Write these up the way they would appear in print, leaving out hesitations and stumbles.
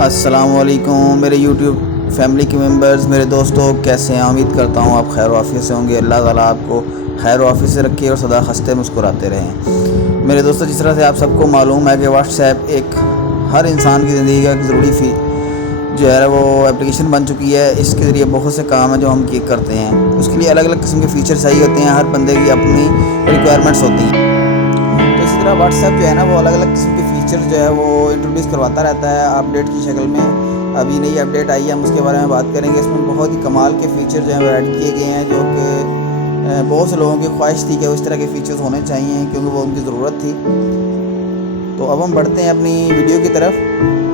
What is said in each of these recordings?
अस्सलामुअलैकुम मेरे YouTube family के मेंबर्स, मेरे दोस्तों, कैसे हैं? उम्मीद करता हूँ आप खैर वाफ़ियत से होंगे। अल्लाह ताला आपको खैर वाफ़ियत से रखे और सदा हंसते मुस्कुराते रहें। मेरे दोस्तों, जिस तरह से आप सबको मालूम है कि व्हाट्सएप एक हर इंसान की ज़िंदगी का एक ज़रूरी जो है वो एप्लीकेशन बन चुकी है। इसके ज़रिए बहुत से काम हैं जो हम करते हैं। उसके लिए अलग अलग किस्म के फ़ीचर चाहिए होते हैं। हर बंदे की अपनी रिक्वायरमेंट्स होती हैं। तो इसी तरह व्हाट्सएप जो है ना, वो अलग अलग किस्म के फ़ीचर जो है वो इंट्रोड्यूस करवाता रहता है अपडेट की शक्ल में। अभी नई अपडेट आई है, हम उसके बारे में बात करेंगे। इसमें बहुत ही कमाल के फ़ीचर जो हैं वो ऐड किए गए हैं, जो कि बहुत से लोगों की ख्वाहिश थी कि इस तरह के फ़ीचर्स होने चाहिए, क्योंकि वो उनकी ज़रूरत थी। तो अब हम बढ़ते हैं अपनी वीडियो की तरफ।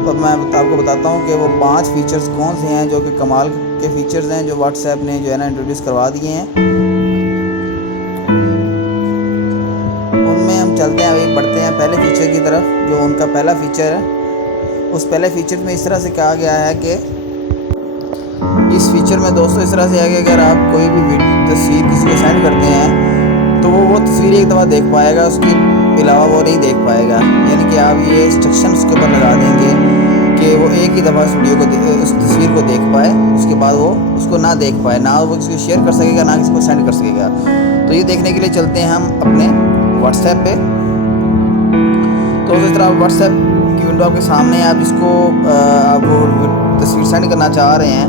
तो मैं आपको बताता हूँ कि वो 5 फ़ीचर्स कौन से हैं जो कि कमाल के फ़ीचर्स हैं, जो व्हाट्सएप ने जो है ना इंट्रोड्यूस करवा दिए हैं। उनमें हम चलते हैं, अभी बढ़ते हैं पहले फ़ीचर की तरफ। जो उनका पहला फ़ीचर है, उस पहले फ़ीचर में इस तरह से कहा गया है कि इस फ़ीचर में दोस्तों इस तरह से है कि अगर आप कोई भी तस्वीर किसी को सेंड करते हैं तो वो तस्वीर एक दफ़ा देख पाएगा, उसके अलावा वो नहीं देख पाएगा। यानी कि आप ये इंस्ट्रक्शन उसके ऊपर लगा देंगे कि वो एक ही दफ़ा उस तस्वीर को देख पाए, उसके बाद वो उसको ना देख पाए, ना वो किसी को शेयर कर सकेगा, ना किसी को सेंड कर सकेगा। तो ये देखने के लिए चलते हैं हम अपने व्हाट्सएप पे। तो इस तरह व्हाट्सएप की विंडो आपके सामने है। आप इसको आप तस्वीर सेंड करना चाह रहे हैं,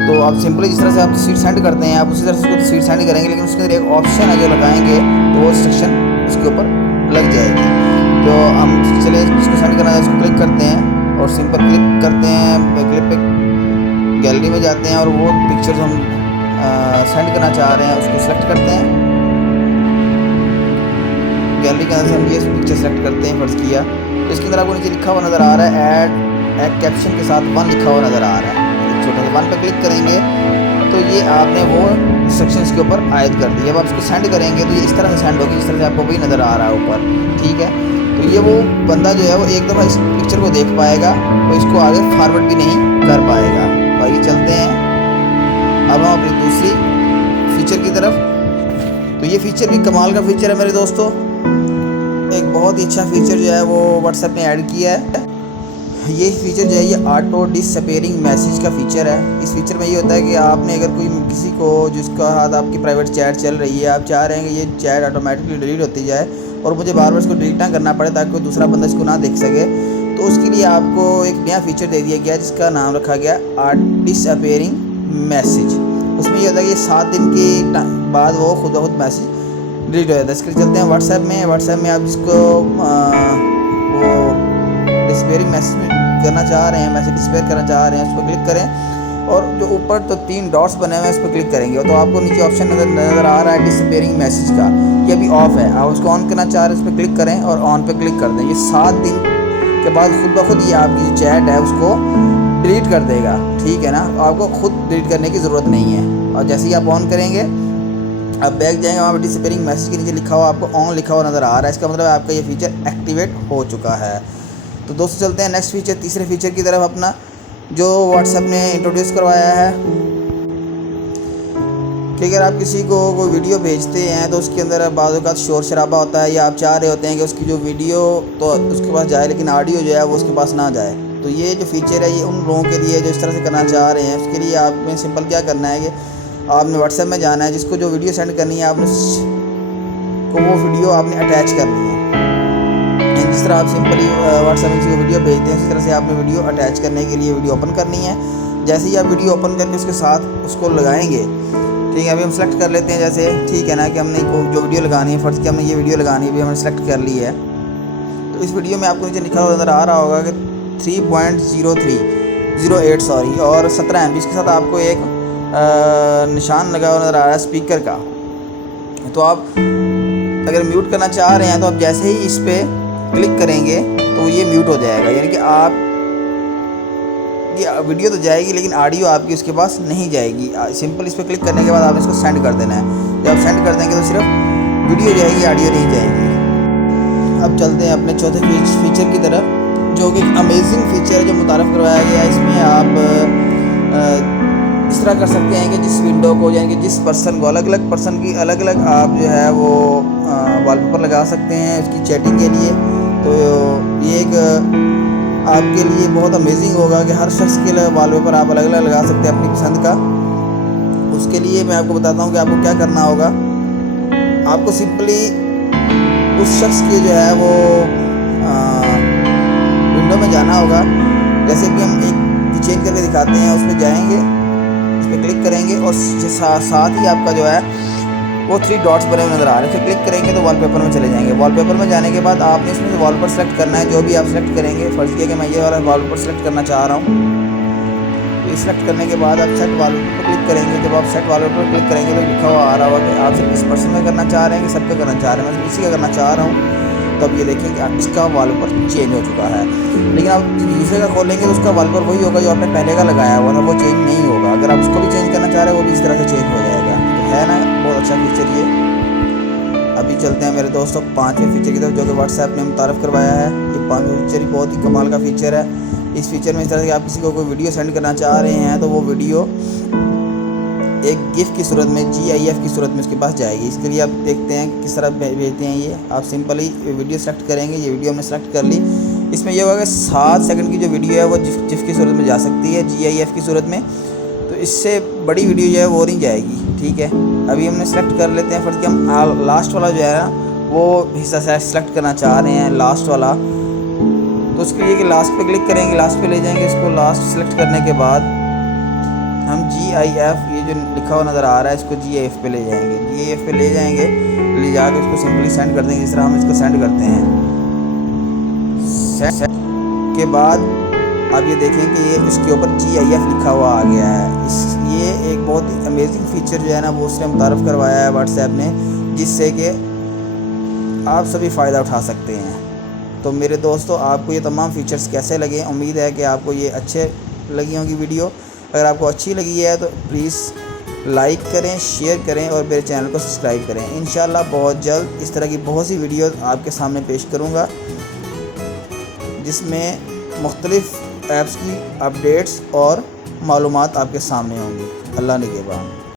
तो आप सिंपली जिस तरह से आप तस्वीर सेंड करते हैं, आप उसी तरह से उसको तस्वीर सेंड करेंगे, लेकिन उसके अंदर एक ऑप्शन है जो लगाएंगे तो वो सेक्शन उसके ऊपर लग जाएगी। तो हम चलिए जिसको सेंड करना है उसको क्लिक करते हैं और सिंपल क्लिक करते हैं, क्लिक पे गैलरी में जाते हैं और वो पिक्चर्स हम सेंड करना चाह रहे हैं उसको सेलेक्ट करते हैं। गैलरी के अंदर से हम ये पिक्चर सेलेक्ट करते हैं, फर्ज किया। तो इसके अंदर आपको नीचे लिखा हुआ नज़र आ रहा है ऐड कैप्शन के साथ 1 लिखा हुआ नज़र आ रहा है। छोटा सा 1 पे क्लिक करेंगे तो ये आपने वो इंस्ट्रक्शंस के ऊपर आयद कर दी। जब आप इसको सेंड करेंगे तो ये इस तरह से सेंड होगी, जिस तरह से आपको वही नज़र आ रहा है ऊपर, ठीक है। तो ये वो बंदा जो है वो एक दफ़ा इस पिक्चर को देख पाएगा और इसको आगे फॉरवर्ड भी नहीं कर पाएगा। तो आगे चलते हैं अब हम अपनी दूसरी फ़ीचर की तरफ। तो ये फ़ीचर भी कमाल का फ़ीचर है मेरे दोस्तों। एक बहुत ही अच्छा फ़ीचर जो है वो व्हाट्सएप ने ऐड किया है। ये फ़ीचर जो है ये ऑटो डिसअपीयरिंग मैसेज का फ़ीचर है। इस फीचर में ये होता है कि आपने अगर कोई किसी को जिसका हाथ आपकी प्राइवेट चैट चल रही है, आप चाह रहे हैं कि ये चैट ऑटोमेटिकली डिलीट होती जाए और मुझे बार बार इसको डिलीट ना करना पड़े ताकि कोई दूसरा बंदा इसको ना देख सके, तो उसके लिए आपको एक नया फ़ीचर दे दिया गया जिसका नाम रखा गया डिसअपीयरिंग मैसेज। उसमें ये होता है कि 7 दिन के बाद वो खुद ब खुद मैसेज डिलीट हो जाता है। इसके चलते हैं व्हाट्सएप में आप जिसको वो डिसअपीयरिंग मैसेज करना चाह रहे हैं, मैसेज डिसअपीयर करना चाह रहे हैं, उस पर क्लिक करें और जो ऊपर तो 3 डॉट्स बने हुए हैं उस पर क्लिक करेंगे तो आपको नीचे ऑप्शन नज़र आ रहा है डिसअपीयरिंग मैसेज का। ये अभी ऑफ है, आप उसको ऑन करना चाह रहे हैं, उस पर क्लिक करें और ऑन पे क्लिक कर दें। ये 7 दिन के बाद खुद ब खुद ये आपकी जो चैट है उसको डिलीट कर देगा, ठीक है ना। आपको खुद डिलीट करने की ज़रूरत नहीं है। और जैसे ही आप ऑन करेंगे, अब बैक जाएंगे, वहाँ पर डिसअपीयरिंग मैसेज के नीचे लिखा हुआ आपको ऑन लिखा हुआ नज़र आ रहा है। इसका मतलब आपका ये फीचर एक्टिवेट हो चुका है। तो दोस्तों चलते हैं नेक्स्ट फीचर, तीसरे फीचर की तरफ अपना, जो व्हाट्सएप ने इंट्रोड्यूस करवाया है कि अगर आप किसी को कोई वीडियो भेजते हैं तो उसके अंदर बाज़ औक़ात शोर शराबा होता है, या आप चाह रहे होते हैं कि उसकी जो वीडियो तो उसके पास जाए लेकिन ऑडियो जो है वो उसके पास ना जाए। तो ये जो फीचर है ये उन लोगों के लिए जो इस तरह से करना चाह रहे हैं। उसके लिए आपने सिंपल क्या करना है कि आपने व्हाट्सएप में जाना है, जिसको जो वीडियो सेंड करनी है आपने को वो वीडियो आपने अटैच करनी है। जिस तरह आप सिंपली व्हाट्सएप में किसी को वीडियो भेजते हैं, इसी तरह से आपने वीडियो अटैच करने के लिए वीडियो ओपन करनी है। जैसे ही आप वीडियो ओपन करके उसके साथ उसको लगाएंगे, ठीक है। अभी हम सेलेक्ट कर लेते हैं, जैसे ठीक है ना कि हमने जो वीडियो लगानी है, फर्स्ट की हमने ये वीडियो लगानी है, अभी हमने सेलेक्ट कर ली है। तो इस वीडियो में आपको नीचे लिखा हुआ नज़र आ रहा होगा कि 3.08 और 17 MB के साथ आपको एक निशान लगा हुआ नज़र आ रहा है स्पीकर का। तो आप अगर म्यूट करना चाह रहे हैं तो आप जैसे ही इस पर क्लिक करेंगे तो ये म्यूट हो जाएगा, यानी कि आप ये वीडियो तो जाएगी लेकिन ऑडियो आपकी उसके पास नहीं जाएगी। सिंपल इस पर क्लिक करने के बाद आपने इसको सेंड कर देना है। जब आप सेंड कर देंगे तो सिर्फ वीडियो जाएगी, ऑडियो नहीं जाएगी। अब चलते हैं अपने चौथे फीचर की तरफ, जो कि अमेजिंग फीचर है जो मुतारफ़ करवाया गया है। इसमें आप इस तरह कर सकते हैं कि जिस विंडो को, यानी कि जिस पर्सन को, अलग अलग पर्सन की अलग अलग आप जो है वो वॉलपेपर लगा सकते हैं उसकी चैटिंग के लिए। तो ये एक आपके लिए बहुत अमेजिंग होगा कि हर शख्स के लिए वॉलपेपर आप अलग अलग लगा सकते हैं अपनी पसंद का। उसके लिए मैं आपको बताता हूँ कि आपको क्या करना होगा। आपको सिंपली उस शख्स के जो है वो विंडो में जाना होगा। जैसे कि हम एक चेंज करके दिखाते हैं, उस पर जाएंगे, उस पर क्लिक करेंगे और साथ ही आपका जो है वो 3 डॉट्स बने हुए नज़र आ रहे हैं। फिर क्लिक करेंगे तो वॉलपेपर में चले जाएंगे। वॉलपेपर में जाने के बाद आपने इसमें से वॉलपेपर सेलेक्ट करना है, जो भी आप सेलेक्ट करेंगे। फर्स्ट किया कि मैं ये वाला वॉलपेपर सेलेक्ट करना चाह रहा हूँ। तो सेलेक्ट करने के बाद आप सेट वॉलपेपर पर क्लिक करेंगे। जब आप सेट वॉलपेपर पर क्लिक करेंगे तो लिखा हुआ आ रहा होगा कि आप सिर्फ इस पर्सन का करना चाह रहे हैं कि सबका करना चाह रहे हैं। मैं इसी का करना चाह रहा हूँ। तो अब ये देखें कि इसका वॉलपेपर चेंज हो चुका है। लेकिन आप दूसरे का खोलेंगे तो उसका वॉलपेपर वही होगा जो आपने पहले का लगाया हुआ था, वो चेंज नहीं होगा। अगर आप उसको भी चेंज करना चाह रहे हैं वो भी इस तरह से चेंज हो जाएगा। तो है ना बहुत अच्छा फीचर ये। अभी चलते हैं मेरे दोस्तों 5वें फीचर की तरफ, जो कि व्हाट्सएप ने मुतारफ़ करवाया है। ये 5वां फीचर बहुत ही कमाल का फीचर है। इस फीचर में इस तरह से आप किसी को कोई वीडियो सेंड करना चाह रहे हैं तो वो वीडियो एक गिफ्ट की सूरत में, GIF की सूरत में उसके पास जाएगी। इसके लिए आप देखते हैं किस तरह भेजते हैं ये। आप सिंपली वीडियो सेलेक्ट करेंगे। ये वीडियो हमने सेलेक्ट कर ली। इसमें यह होगा कि 7 सेकंड की जो वीडियो है वो GIF की सूरत में जा सकती है, GIF की सूरत में। तो इससे बड़ी वीडियो जो है वो नहीं जाएगी। ठीक है, अभी हमने सेलेक्ट कर लेते हैं। फर्स्ट हम लास्ट वाला जो है ना वो हिस्सा सेलेक्ट करना चाह रहे हैं, लास्ट वाला। तो उसके लिए कि लास्ट पे क्लिक करेंगे, लास्ट पे ले जाएंगे। इसको लास्ट सेलेक्ट करने के बाद हम GIF, ये जो लिखा हुआ नज़र आ रहा है, इसको GIF पे ले जाएंगे। GIF पे ले जाएंगे, ले जाके इसको सिंपली सेंड कर देंगे, जिस तरह हम इसको सेंड करते हैं। सेंड के बाद अब ये देखें कि ये इसके ऊपर GIF लिखा हुआ आ गया है। ये एक बहुत ही अमेजिंग फीचर जो है ना वो उसने मुतारफ़ करवाया है व्हाट्सएप ने, जिससे कि आप सभी फ़ायदा उठा सकते हैं। तो मेरे दोस्तों आपको ये तमाम फ़ीचर्स कैसे लगे? उम्मीद है कि आपको ये अच्छे लगी होंगी वीडियो। अगर आपको अच्छी लगी है तो प्लीज़ लाइक करें, शेयर करें और मेरे चैनल को सब्सक्राइब करें। इंशाल्लाह बहुत जल्द इस तरह की बहुत सी वीडियो आपके सामने पेश करूँगा, जिसमें मुख्तलिफ़ ऐप्स की अपडेट्स और मालूमात आपके सामने होंगी। अल्लाह निगहबान।